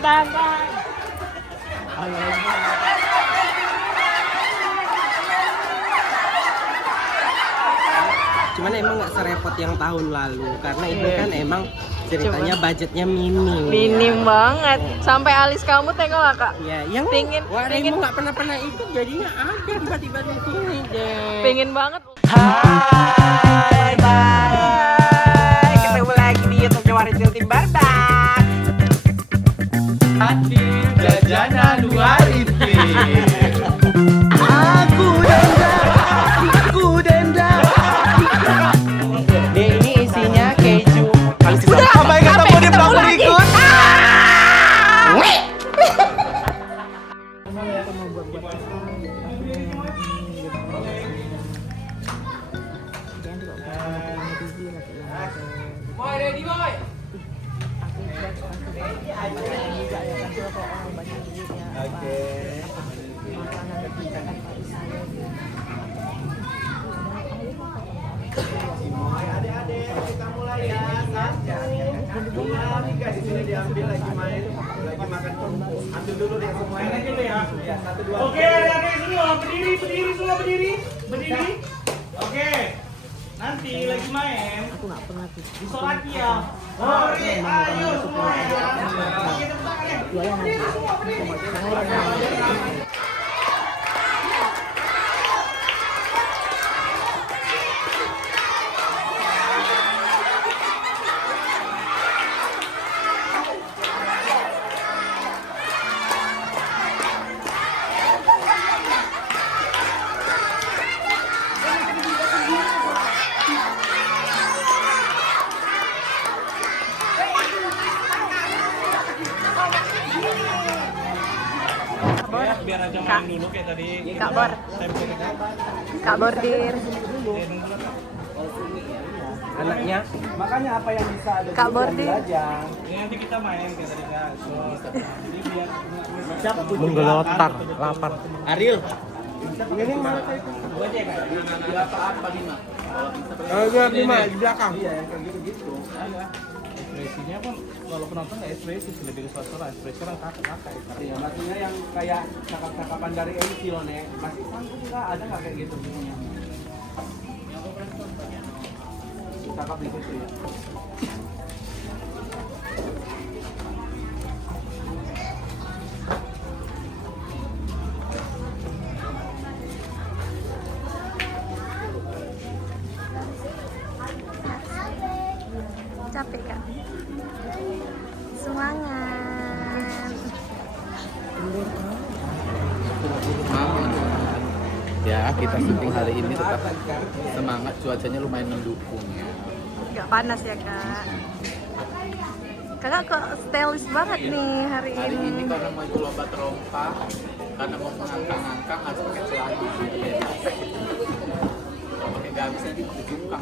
tahan. Cuman emang nggak serepot yang tahun lalu karena itu kan emang ceritanya budgetnya minim banget. Sampai alis kamu tengok gak kak? ya yang Pingin nggak pernah ikut jadinya ada tiba-tiba di sini deh. Pengen banget. Hai, bye. Ketemu lagi di YouTube Warintil Tim Barbak. Hadir jajanan Warintil. Aku dendam. Deh, ini isinya keju. Udah, Apa yang kata mau dibilang berikut? Boy, ready boy. Oke. Adik-adik kita mulai ya. Satu, dua, tiga. Di sini diambil lagi main, lagi makan. Ambil dulu deh semuanya dulu ya. Ya, satu, dua. Oke, adik-adik semua berdiri semua berdiri. Oke. Nanti lagi main. Aku nggak pernah disolati ya. Oke, ayo semuanya. Kita tangan ya. Berdiri semua berdiri. Biar aja main dulu kayak tadi. Kak Bordir. Anaknya Makanya apa yang bisa ada Kak Bordir. aja. Ini nanti kita main kayak tadi kan. Jadi biar menggelotak lapar. Ariel. ini mana kayak itu? Gua aja kan. Apa 5? Ada 5 di belakang. Iya, yang kayak gitu-gitu. Ada. Ekspresinya pun kalau penonton nggak ekspresi, lebih ke suasana. Ekspresi orang kakak-kakak. Iya, maksudnya yang kayak cakap-cakapan dari MC loh, Nek. Masih sanggup nggak? Ada nggak kayak gitu? Cakap di situ ya. Capek kak? Semangat. Ya, kita syuting hari ini tetap semangat, cuacanya lumayan mendukung ya. Gak panas ya kak? Kakak kok stylish banget nih hari Hari ini ini. karena mau ikut lomba terompa, karena mau mengangkang-angkang harus pakai celana. Kalau pakai gak bisa dibuka.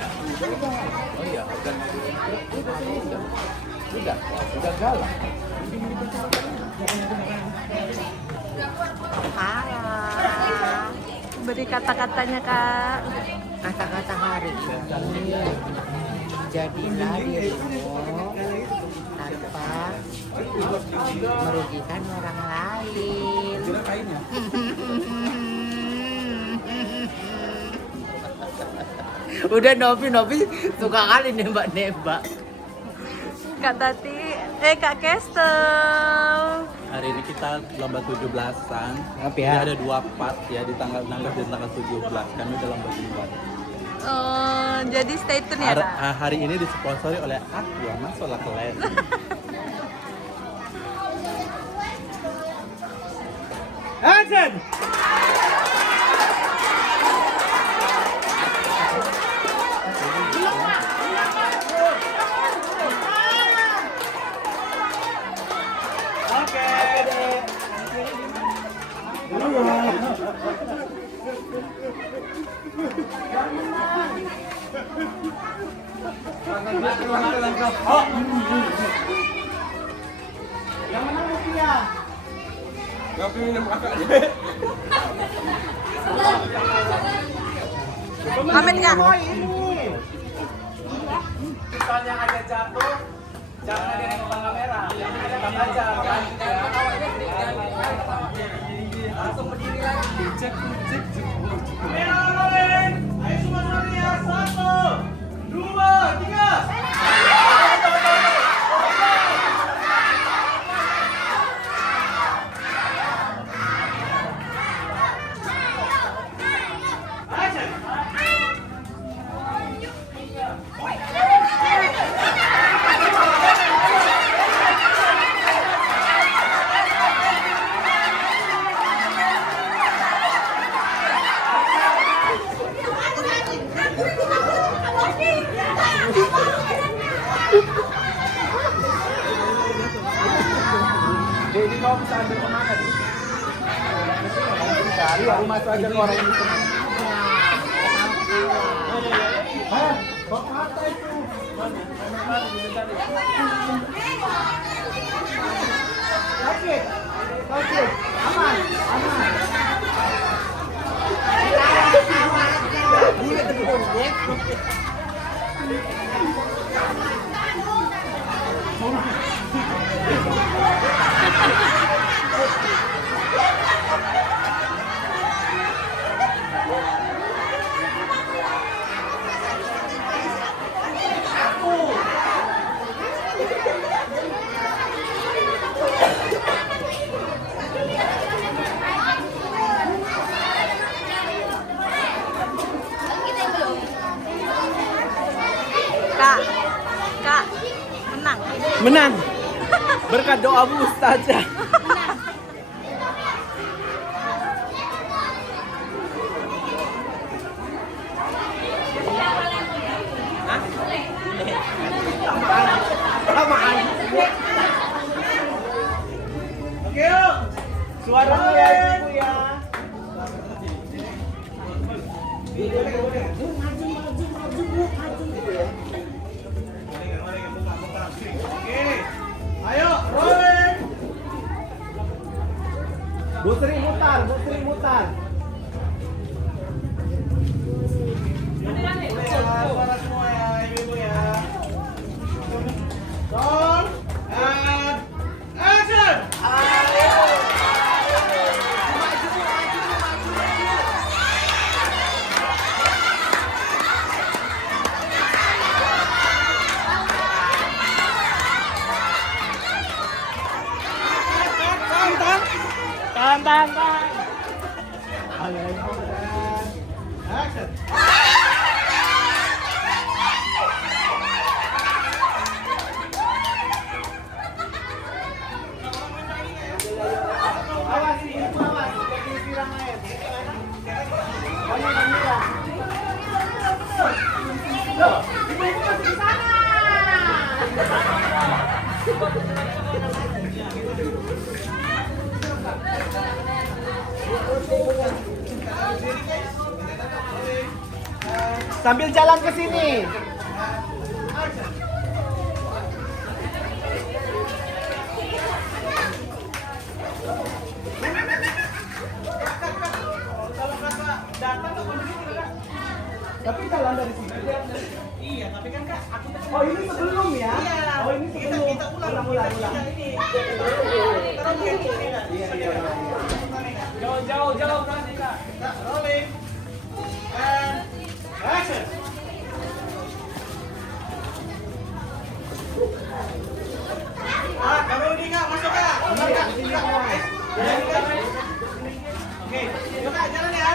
Oh iya, udah galak. Beri kata-katanya kak. Kata-kata hari ini jadilah dirimu tanpa merugikan orang lain. Udah Novi suka kali nembak-nembak. Kak Tati, Kak Kestel. Hari ini kita lomba 17-an. Maaf Ini ya. ada 2 part ya di tanggal 16 dan tanggal 17. Kami udah lomba duluan. Oh, jadi stay tune ya kak. Hari ini disponsori oleh Aqua Masola Kelen. Action! Oke, Dek. Oh. Yang menang Mutia. Kopi minum kakak. Amin nggak? Misalnya ada jatuh, jangan ada yang ngebang kamera. Tetap aja kan. Langsung berdiri lagi. Cek. Kamera rolling. Ayo semua ya. 1, 2, 3. Jadi kau bisa ambil kemana? Iya, rumah itu aja ke orang ini. Kok mata itu? Sakit, aman. Kak, menang. Menang. Berkat doa Bu Ustazah. Samaan. Oke yuk. Suaranya ya Ibu ya. Oke. Ayo, rolling. Bu Sri mutar. Suara semua ya, Ibu ya. Roll and action. Tahan. Action. Awas, jadi siram air. Banyak menyiram. Loh, ibu masih di sana. Sambil jalan ke sini. Tapi jalan dari sini. Iya, tapi kan Kak, oh ini sebelum ya? Iya. Oh ini sebelum. Kita ulang. Ini. Jauh kan kita. Rolling. And action. Kamu ini Kak, masuk Kak. Oke, yuk Kak, jalan ya.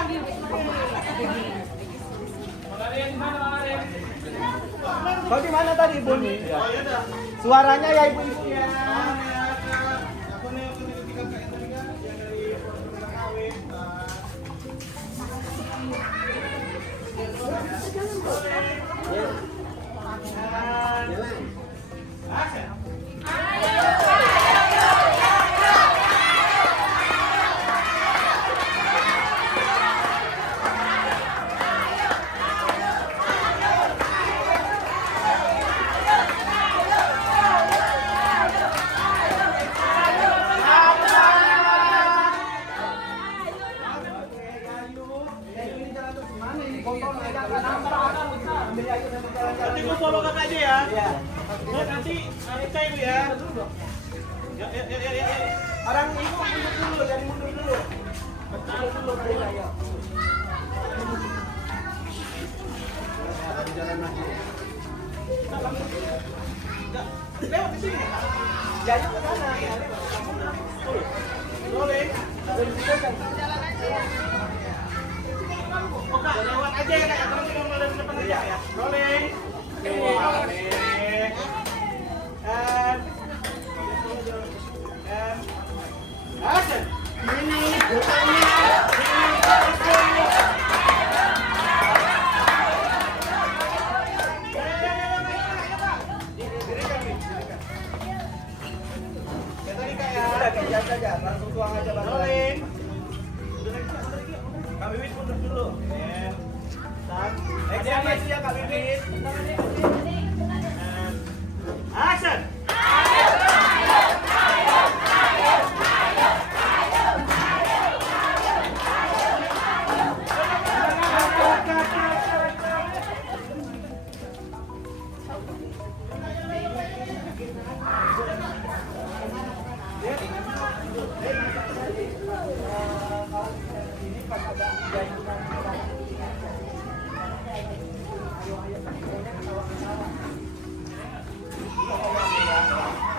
Kau di mana tadi Ibu nih? Suaranya ya ibu-ibu ya. Aku nih ketika yang tadi kan yang dari kawin. follow kakak aja ya. Iya. Nanti pecah ibu ya. Ya. Orang ibu mundur dulu, jadi mundur dulu. Mundur dulu, ayo. Jalan lagi. Lewat di sini. Jadi ke sana. Boleh. Jalan aja. Oke, lewat aja ya kak. Kalau kita mau dari depan aja ya. Boleh. Action. Ini saja, langsung tuang aja Bang. Rolling. Kak Bibit mundur dulu. Action ya Kak Bibit. Action.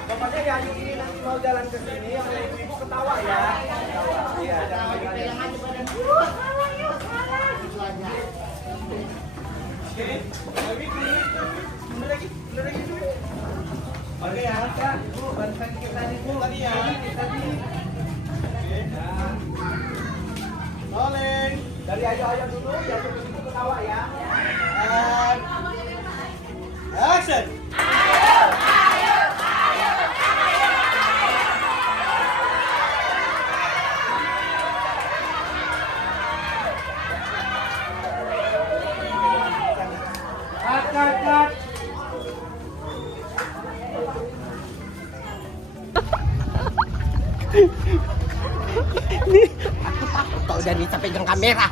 Bapaknya ya Ayu ini nanti mau jalan ke sini, yang ibu ketawa ya. Iya, jangan pegang aja badan. Oke, mundur lagi. Oke ya, Kak. Bu, bantuan kita nih, Bu. Tadi ya, tadi. Oke. Rolling. Dari Ayu dulu, ya ibu ketawa ya. Action. Cut. Kok udah bisa pegang kamera?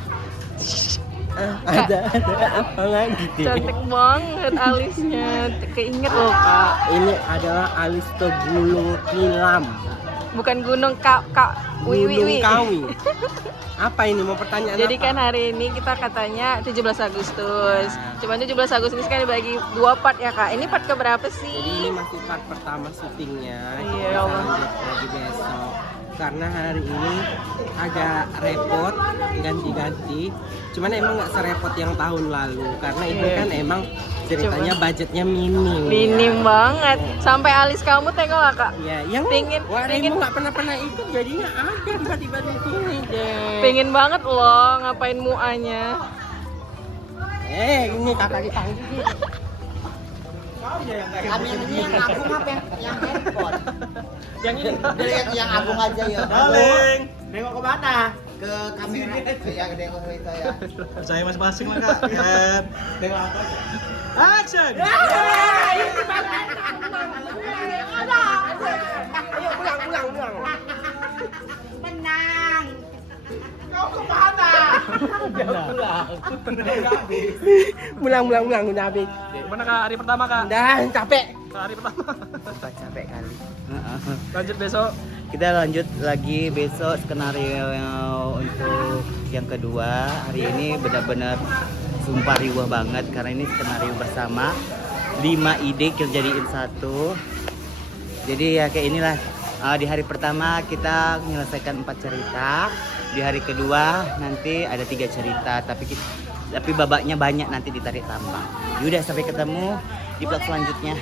Ada apa lagi? Cantik banget alisnya. Keinget loh kak. Ini adalah alis tegulung tilam. Bukan gunung kak. Gunung Kawi. Apa ini mau pertanyaan? Jadi apa? kan hari ini kita katanya 17 Agustus. Cuman 17 Agustus ini kan dibagi 2 part ya kak. Ini part keberapa Jadi sih? ini masih part pertama syutingnya. Iya, Kita Allah. lanjut lagi besok. Karena hari ini agak repot ganti-ganti. Cuman emang nggak serepot yang tahun lalu. Karena itu kan emang ceritanya budgetnya minim. Minim banget. Sampai alis kamu tengok gak kak? Ya, yang Pingin nggak pernah ikut jadinya ada tiba-tiba di sini deh. pengen banget loh ngapain muanya. Ini kakak dipanggil. Kami ini yang agung apa yang handphone? Yang ini. Yang agung aja ya. Rolling. Nengok ke mana? Ke kamera yang nengok itu ya. Saya masing-masing lah kak. Lihat. Tengok apa? Action. Ayo pulang. Menang. Kau ke mana? Pulang udah habis. Mana kak hari pertama kak? Udah capek. Hari pertama. Capek kali. Lanjut besok. Kita lanjut lagi besok skenario untuk yang kedua. Hari ini benar-benar sumpah riuh banget karena ini skenario bersama 5 ide kita jadiin satu. Jadi ya kayak inilah. Di hari pertama kita menyelesaikan 4 cerita. Di hari kedua nanti ada 3 cerita, tapi babaknya banyak nanti ditarik tambang. Yaudah sampai ketemu di vlog selanjutnya.